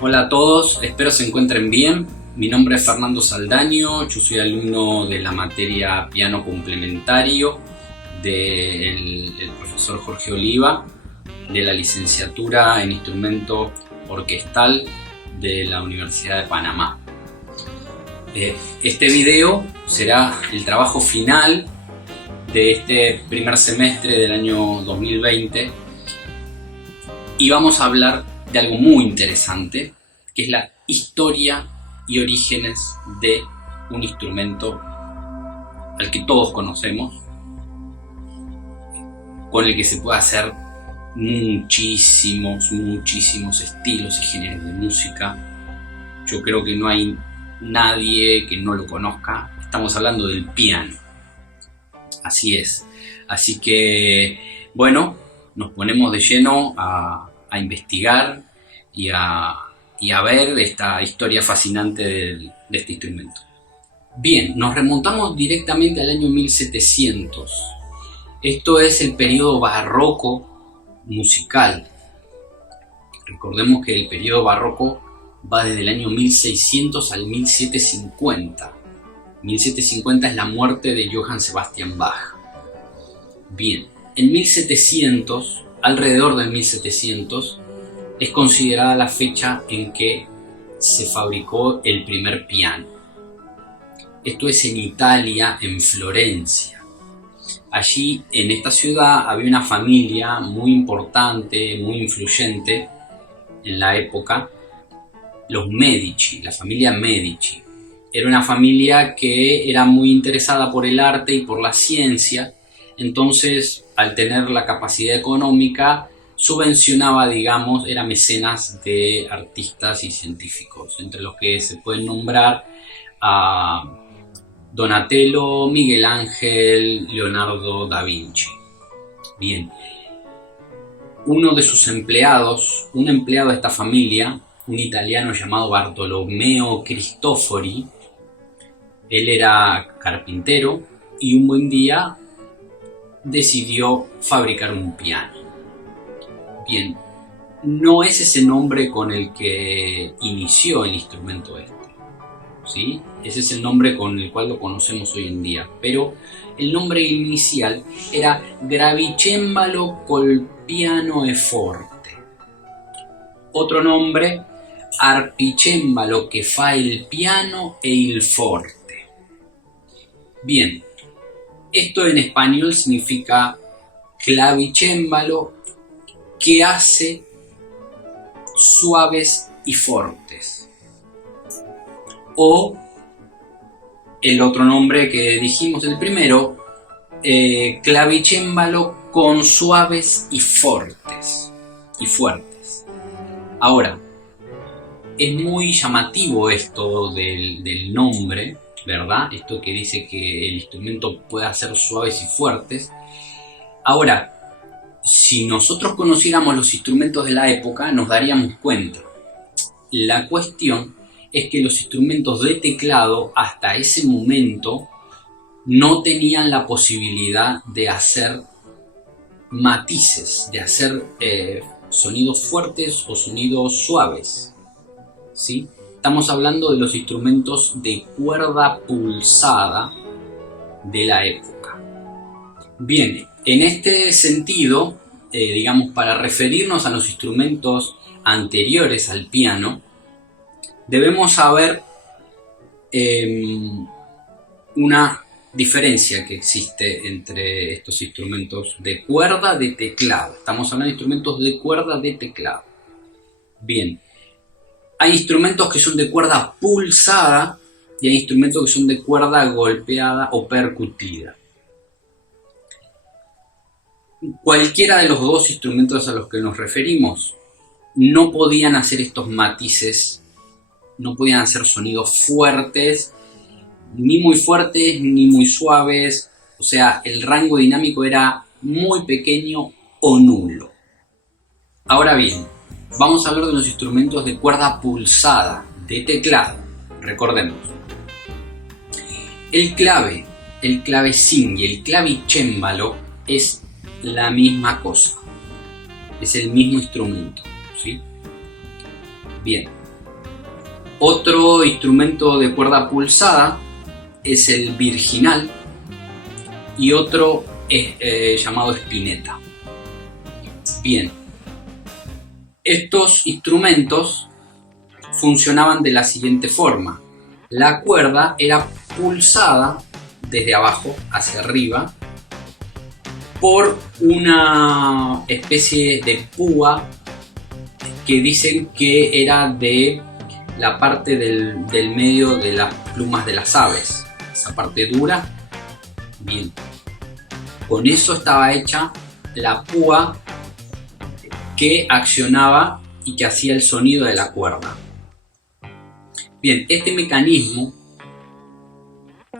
Hola a todos, espero se encuentren bien. Mi nombre es Fernando Saldaño, yo soy alumno de la materia piano complementario del profesor Jorge Oliva, de la licenciatura en instrumento orquestal de la Universidad de Panamá. Este video será el trabajo final de este primer semestre del año 2020 y vamos a hablar de algo muy interesante, que es la historia y orígenes de un instrumento al que todos conocemos, con el que se puede hacer muchísimos estilos y géneros de música. Yo creo que no hay nadie que no lo conozca. Estamos hablando del piano. Así es. Así que, bueno, nos ponemos de lleno a investigar y a ver esta historia fascinante de este instrumento. Bien, nos remontamos directamente al año 1700. Esto es el periodo barroco musical. Recordemos que el periodo barroco va desde el año 1600 al 1750. 1750 es la muerte de Johann Sebastian Bach. Bien, en 1700, alrededor de 1700, es considerada la fecha en que se fabricó el primer piano. Esto es en Italia, en Florencia. Allí, en esta ciudad, había una familia muy importante, muy influyente en la época, los Medici, la familia Medici. Era una familia que era muy interesada por el arte y por la ciencia, entonces, al tener la capacidad económica, subvencionaba, digamos, era mecenas de artistas y científicos, entre los que se pueden nombrar a Donatello, Miguel Ángel, Leonardo da Vinci. Bien, uno de sus empleados, un empleado de esta familia, un italiano llamado Bartolomeo Cristofori, él era carpintero y un buen día decidió fabricar un piano. Bien, no es ese nombre con el que inició el instrumento este, ¿sí? Ese es el nombre con el cual lo conocemos hoy en día, pero el nombre inicial era Gravicembalo col pianoforte. Otro nombre, Arpicembalo che fa il piano e il forte. Bien, esto en español significa clavicémbalo que hace suaves y fuertes. O el otro nombre que dijimos, el primero, clavicémbalo con suaves y fuertes. Ahora, es muy llamativo esto del nombre, ¿verdad? Esto que dice que el instrumento puede hacer suaves y fuertes. Ahora, si nosotros conociéramos los instrumentos de la época, nos daríamos cuenta. La cuestión es que los instrumentos de teclado hasta ese momento no tenían la posibilidad de hacer matices, de hacer sonidos fuertes o sonidos suaves, ¿sí? Estamos hablando de los instrumentos de cuerda pulsada de la época. Bien, en este sentido, digamos, para referirnos a los instrumentos anteriores al piano, debemos saber una diferencia que existe entre estos instrumentos de cuerda de teclado. Estamos hablando de instrumentos de cuerda de teclado. Bien, hay instrumentos que son de cuerda pulsada y hay instrumentos que son de cuerda golpeada o percutida. Cualquiera de los dos instrumentos a los que nos referimos no podían hacer estos matices, no podían hacer sonidos fuertes, ni muy fuertes ni muy suaves, o sea, el rango dinámico era muy pequeño o nulo. Ahora bien, vamos a hablar de los instrumentos de cuerda pulsada, de teclado. Recordemos, el clavecín y el clavicémbalo es la misma cosa, es el mismo instrumento, ¿sí? Bien, Otro instrumento de cuerda pulsada es el virginal y otro es llamado espineta. Bien, estos instrumentos funcionaban de la siguiente forma. La cuerda era pulsada desde abajo hacia arriba por una especie de púa que dicen que era de la parte del medio de las plumas de las aves, esa parte dura. Bien, con eso estaba hecha la púa que accionaba y que hacía el sonido de la cuerda. Bien, este mecanismo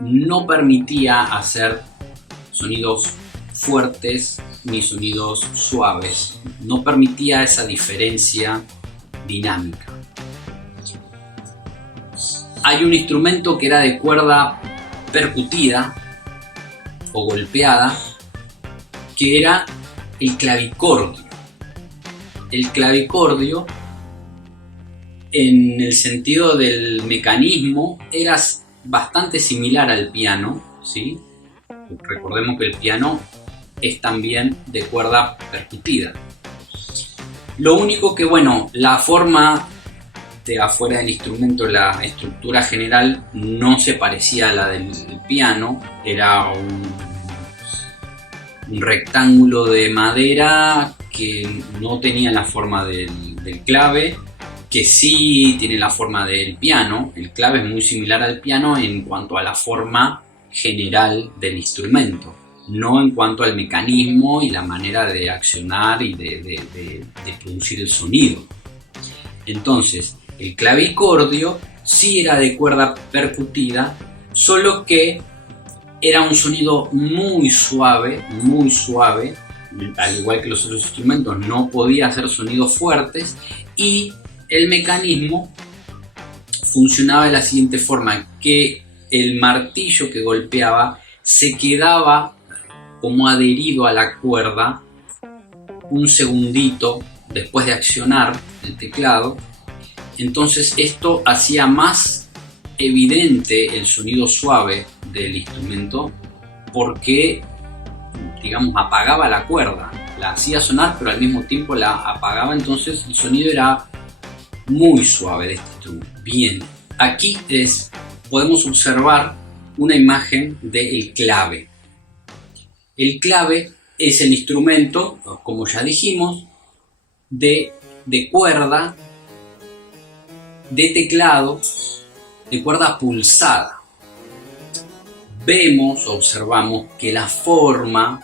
no permitía hacer sonidos fuertes ni sonidos suaves, no permitía esa diferencia dinámica. Hay un instrumento que era de cuerda percutida o golpeada, que era el clavicordio. El clavicordio, en el sentido del mecanismo, era bastante similar al piano, ¿sí? Recordemos que el piano es también de cuerda percutida. Lo único que, bueno, la forma de afuera del instrumento, la estructura general no se parecía a la del piano, era un rectángulo de madera que no tenía la forma del clave, que sí tiene la forma del piano. El clave es muy similar al piano en cuanto a la forma general del instrumento, no en cuanto al mecanismo y la manera de accionar y de producir el sonido. Entonces, el clavicordio sí era de cuerda percutida, solo que era un sonido muy suave, al igual que los otros instrumentos, no podía hacer sonidos fuertes, y el mecanismo funcionaba de la siguiente forma, que el martillo que golpeaba se quedaba como adherido a la cuerda un segundito después de accionar el teclado. Entonces esto hacía más evidente el sonido suave del instrumento, porque, digamos, apagaba la cuerda, la hacía sonar pero al mismo tiempo la apagaba, entonces el sonido era muy suave de este instrumento. Bien, aquí podemos observar una imagen del clave. El clave es el instrumento, como ya dijimos, de cuerda, de teclado, de cuerda pulsada. Observamos que la forma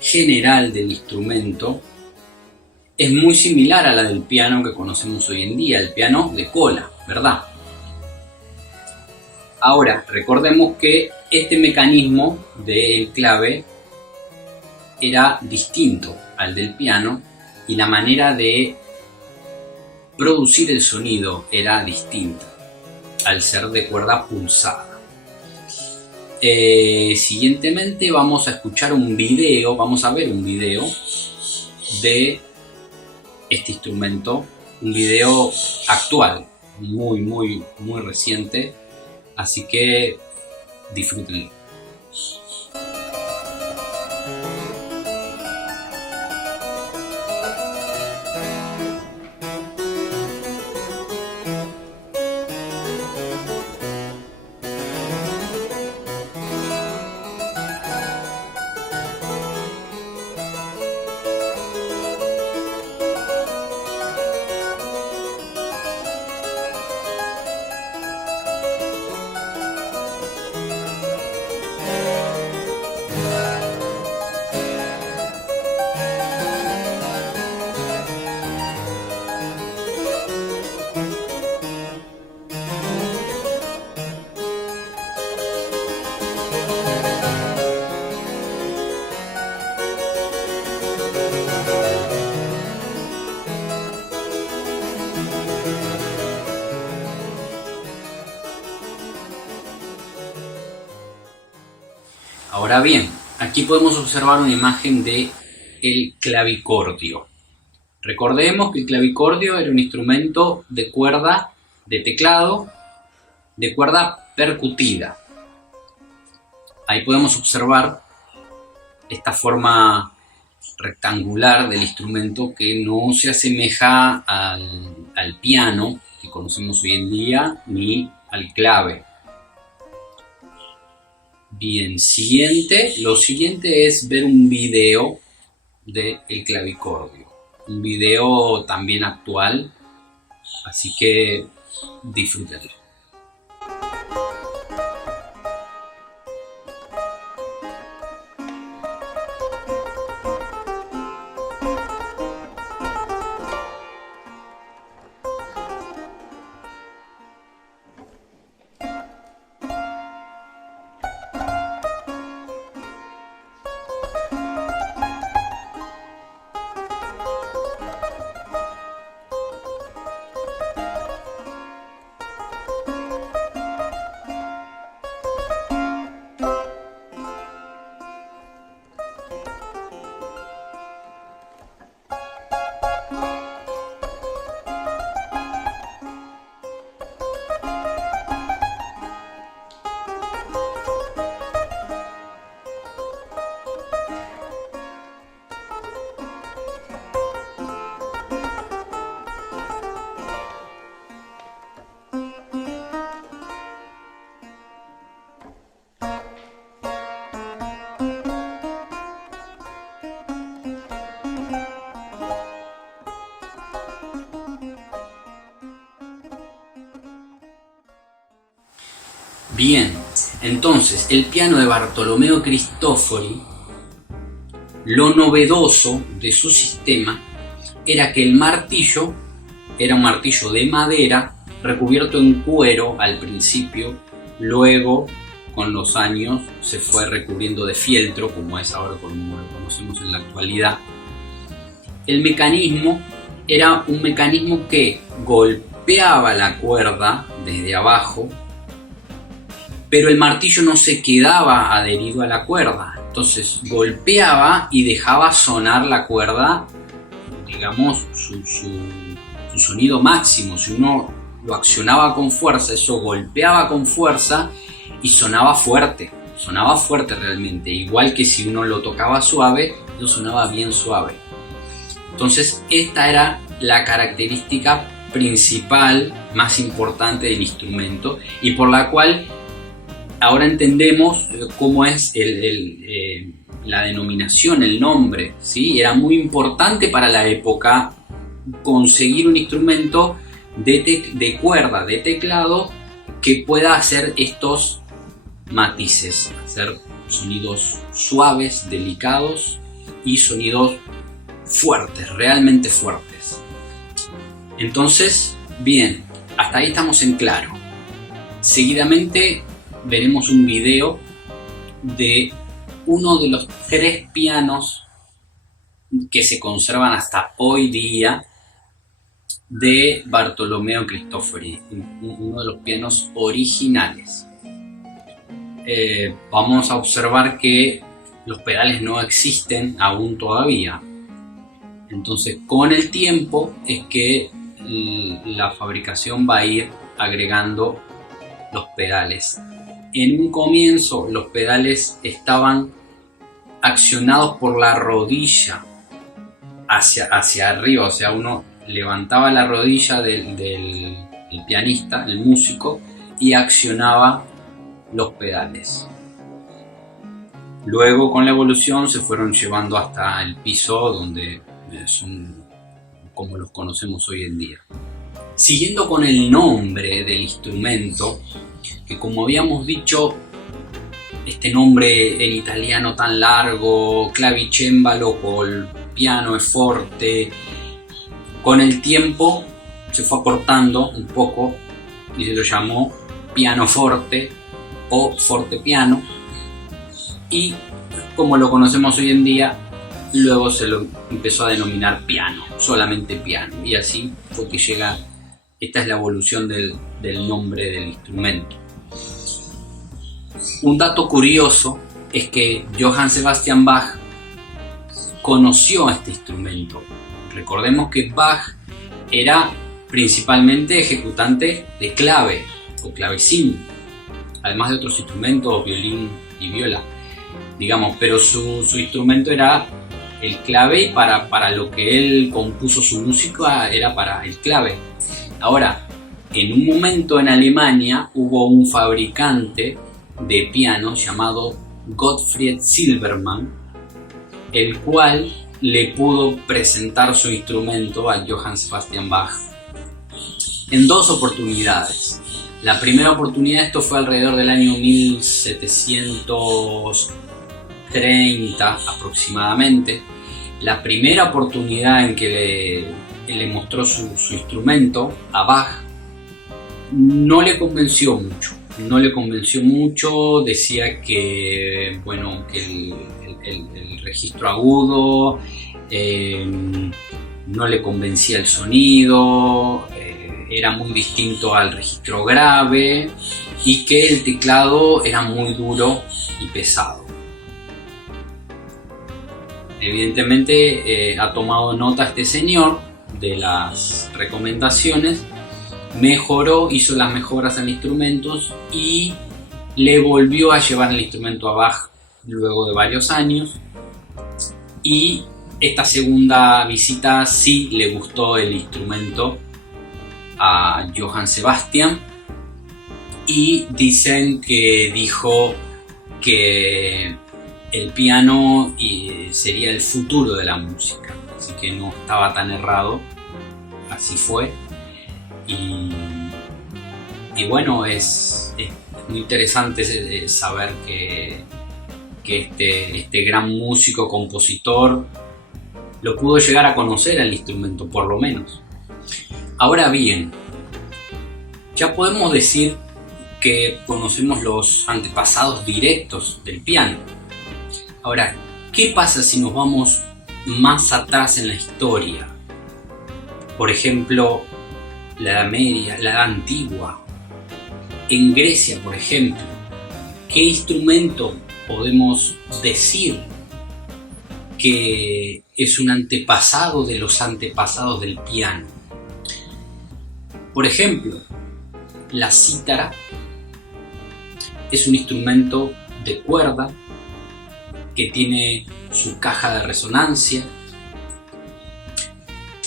general del instrumento es muy similar a la del piano que conocemos hoy en día, el piano de cola, ¿verdad? Ahora, recordemos que este mecanismo del clave era distinto al del piano y la manera de producir el sonido era distinta al ser de cuerda pulsada. Siguientemente vamos a escuchar un video, vamos a ver un video de este instrumento, un video actual, muy reciente, así que disfrútenlo. Ahora bien, aquí podemos observar una imagen de el clavicordio. Recordemos que el clavicordio era un instrumento de cuerda de teclado de cuerda percutida. Ahí podemos observar esta forma rectangular del instrumento que no se asemeja al piano que conocemos hoy en día ni al clave. Bien, lo siguiente es ver un video del clavicordio, un video también actual, así que disfrútenlo. Bien, entonces el piano de Bartolomeo Cristofori, lo novedoso de su sistema era que el martillo era un martillo de madera recubierto en cuero al principio, luego con los años se fue recubriendo de fieltro, como es ahora, como lo conocemos en la actualidad. El mecanismo era un mecanismo que golpeaba la cuerda desde abajo, pero el martillo no se quedaba adherido a la cuerda, entonces golpeaba y dejaba sonar la cuerda, digamos, su sonido máximo. Si uno lo accionaba con fuerza, eso golpeaba con fuerza y sonaba fuerte realmente, igual que si uno lo tocaba suave, no sonaba bien suave. Entonces esta era la característica principal, más importante del instrumento, y por la cual ahora entendemos cómo es la denominación, el nombre, ¿sí? Era muy importante para la época conseguir un instrumento de cuerda, de teclado, que pueda hacer estos matices, hacer sonidos suaves, delicados y sonidos fuertes, realmente fuertes. Entonces, bien, hasta ahí estamos en claro. Seguidamente veremos un video de uno de los 3 pianos que se conservan hasta hoy día de Bartolomeo Cristofori, uno de los pianos originales. Vamos a observar que los pedales no existen aún todavía. Entonces, con el tiempo es que la fabricación va a ir agregando los pedales. En un comienzo los pedales estaban accionados por la rodilla hacia arriba, o sea, uno levantaba la rodilla del pianista, el músico, y accionaba los pedales. Luego, con la evolución, se fueron llevando hasta el piso, donde son como los conocemos hoy en día. Siguiendo con el nombre del instrumento, que como habíamos dicho, este nombre en italiano tan largo, clavicembalo col piano e forte, con el tiempo se fue acortando un poco y se lo llamó pianoforte o fortepiano, y como lo conocemos hoy en día, luego se lo empezó a denominar piano, solamente piano, y así fue que llega. Esta es la evolución del nombre del instrumento. Un dato curioso es que Johann Sebastian Bach conoció este instrumento. Recordemos que Bach era principalmente ejecutante de clave o clavecín, además de otros instrumentos, violín y viola, digamos, pero su instrumento era el clave, y para lo que él compuso su música era para el clave. Ahora, en un momento en Alemania hubo un fabricante de pianos llamado Gottfried Silbermann, el cual le pudo presentar su instrumento a Johann Sebastian Bach en dos oportunidades. La primera oportunidad, esto fue alrededor del año 1730 aproximadamente. La primera oportunidad en que le mostró su instrumento a Bach no le convenció mucho. Decía que, bueno, que el registro agudo no le convencía el sonido, era muy distinto al registro grave, y que el teclado era muy duro y pesado. Evidentemente ha tomado nota este señor de las recomendaciones, hizo las mejoras en instrumentos y le volvió a llevar el instrumento a Bach luego de varios años, y esta segunda visita sí le gustó el instrumento a Johann Sebastian, y dicen que dijo que el piano sería el futuro de la música, así que no estaba tan errado, así fue. Y bueno, es muy interesante saber que este gran músico, compositor, lo pudo llegar a conocer al instrumento, por lo menos. Ahora bien, ya podemos decir que conocemos los antepasados directos del piano. Ahora, ¿qué pasa si nos vamos más atrás en la historia? Por ejemplo, la Edad Media, la Edad Antigua. En Grecia, por ejemplo, ¿qué instrumento podemos decir que es un antepasado de los antepasados del piano? Por ejemplo, la cítara es un instrumento de cuerda que tiene su caja de resonancia,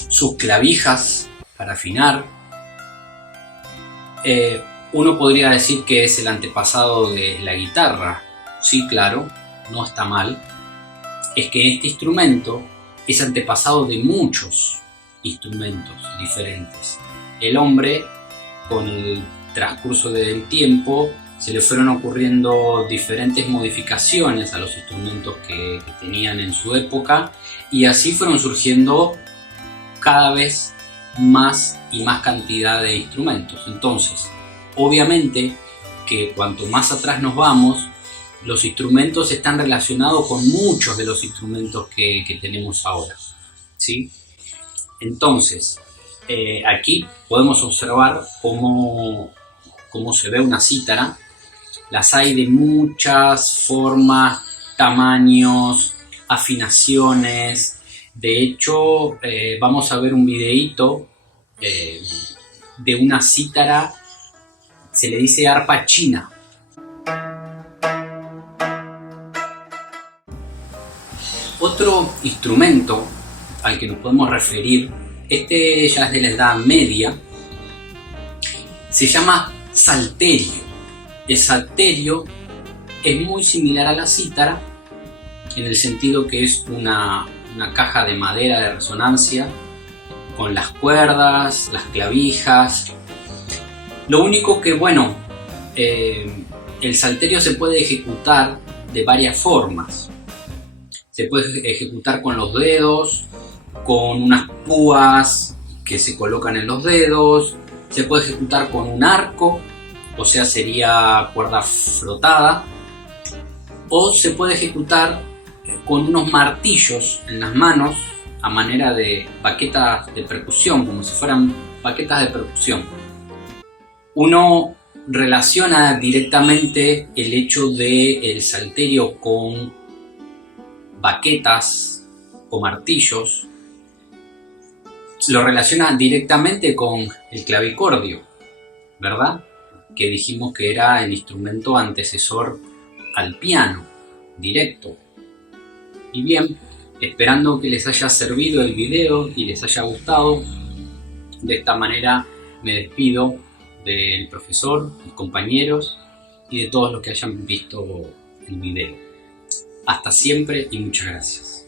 sus clavijas para afinar. Uno podría decir que es el antepasado de la guitarra. Sí, claro, no está mal. Es que este instrumento es antepasado de muchos instrumentos diferentes. El hombre, con el transcurso del tiempo, se le fueron ocurriendo diferentes modificaciones a los instrumentos que tenían en su época, y así fueron surgiendo cada vez más y más cantidad de instrumentos. Entonces, obviamente que cuanto más atrás nos vamos, los instrumentos están relacionados con muchos de los instrumentos que tenemos ahora, ¿sí? Entonces, aquí podemos observar cómo se ve una cítara. Las hay de muchas formas, tamaños, afinaciones. De hecho, vamos a ver un videíto de una cítara, se le dice arpa china. Otro instrumento al que nos podemos referir, este ya es de la Edad Media, se llama salterio. El salterio es muy similar a la cítara en el sentido que es una caja de madera de resonancia con las cuerdas, las clavijas. Lo único que, bueno, el salterio se puede ejecutar de varias formas. Se puede ejecutar con los dedos, con unas púas que se colocan en los dedos. Se puede ejecutar con un arco, o sea, sería cuerda frotada. O se puede ejecutar con unos martillos en las manos a manera de baquetas de percusión, como si fueran baquetas de percusión. Uno relaciona directamente el hecho del salterio con baquetas o martillos lo relaciona directamente con el clavicordio, ¿verdad? Que dijimos que era el instrumento antecesor al piano, directo. Y bien, esperando que les haya servido el video y les haya gustado, de esta manera me despido del profesor, mis compañeros y de todos los que hayan visto el video. Hasta siempre y muchas gracias.